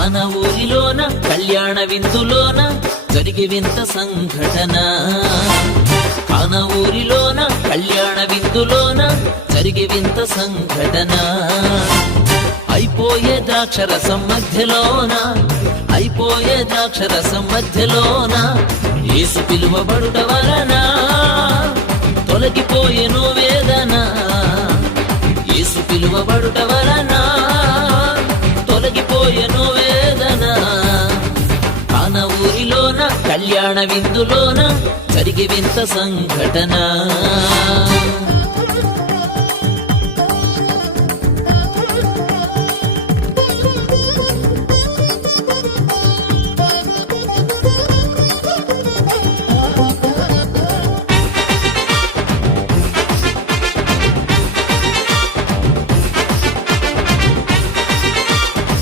కాన ఊరిలోన కళ్యాణ విందులోన జరిగి వింత సంఘటన. కాన ఊరిలోన కళ్యాణ విందులోన జరిగి వింత సంఘటన. అయిపోయే ద్రాక్షరసం మధ్యలోన, అయిపోయే ద్రాక్షరసం మధ్యలోన యేసు పిలువబడుట వలన తొలగిపోయెను వేదన. యేసు పిలువబడుట వలన తొలగిపోయెను వేదన. కాన ఊరిలోన కళ్యాణ విందులోన జరిగి వింత సంఘటన.